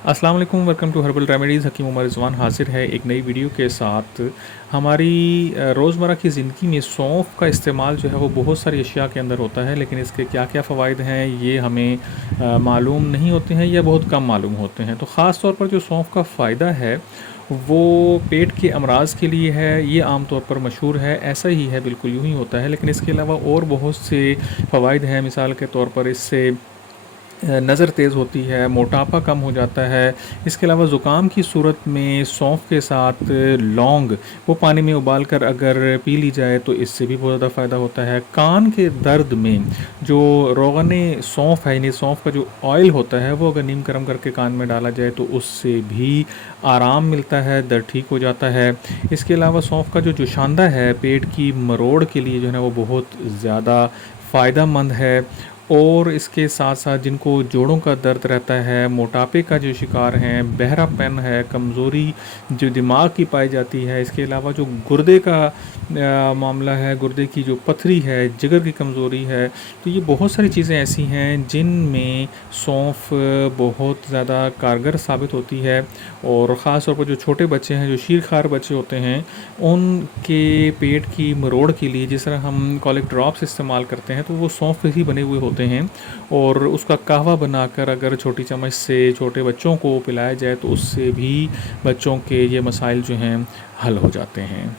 अस्सलाम वालेकुम, welcome to herbal remedies. हकीम उमर रिजवान हाजिर है एक नई वीडियो के साथ। हमारी रोज़मर्रा की ज़िंदगी में सौंफ का इस्तेमाल जो है वो बहुत सारी अशिया के अंदर होता है, लेकिन इसके क्या क्या फ़वाइद हैं ये हमें मालूम नहीं होते हैं या बहुत कम मालूम होते हैं। तो ख़ास तौर पर जो सौंफ का फ़ायदा है वो पेट के अमराज़ के लिए है। ये आम तौर पर मशहूर है, ऐसा ही है, बिल्कुल यूँ ही होता है, लेकिन इसके अलावा और बहुत से फ़वाइद हैं। मिसाल के तौर पर इससे नज़र तेज़ होती है, मोटापा कम हो जाता है। इसके अलावा ज़ुकाम की सूरत में सौंफ के साथ लौंग वो पानी में उबाल कर अगर पी ली जाए तो इससे भी बहुत ज़्यादा फ़ायदा होता है। कान के दर्द में जो रोगन सौंफ है, यानी सौंफ का जो ऑयल होता है, वो अगर नीम गर्म करके कान में डाला जाए तो उससे भी आराम मिलता है, दर्द ठीक हो जाता है। इसके अलावा सौंफ का जो जोशांदा है पेट की मरोड़ के लिए जो है ना वो बहुत ज़्यादा फ़ायदा मंद है। और इसके साथ साथ जिनको जोड़ों का दर्द रहता है, मोटापे का जो शिकार हैं, बहरापन है, कमज़ोरी जो दिमाग की पाई जाती है, इसके अलावा जो गुर्दे का मामला है, गुर्दे की जो पथरी है, जिगर की कमज़ोरी है, तो ये बहुत सारी चीज़ें ऐसी हैं जिनमें सौंफ बहुत ज़्यादा कारगर साबित होती है। और ख़ास तौर पर जो छोटे बच्चे हैं, जो शीरखार बच्चे होते हैं, उनके पेट की मरोड़ के लिए जिस तरह हम कॉलिक ड्रॉप्स इस्तेमाल करते हैं तो वो सौंफ से ही बने हुए होते हैं। और उसका कहवा बनाकर अगर छोटी चम्मच से छोटे बच्चों को पिलाया जाए तो उससे भी बच्चों के ये मसाइल जो हैं हल हो जाते हैं।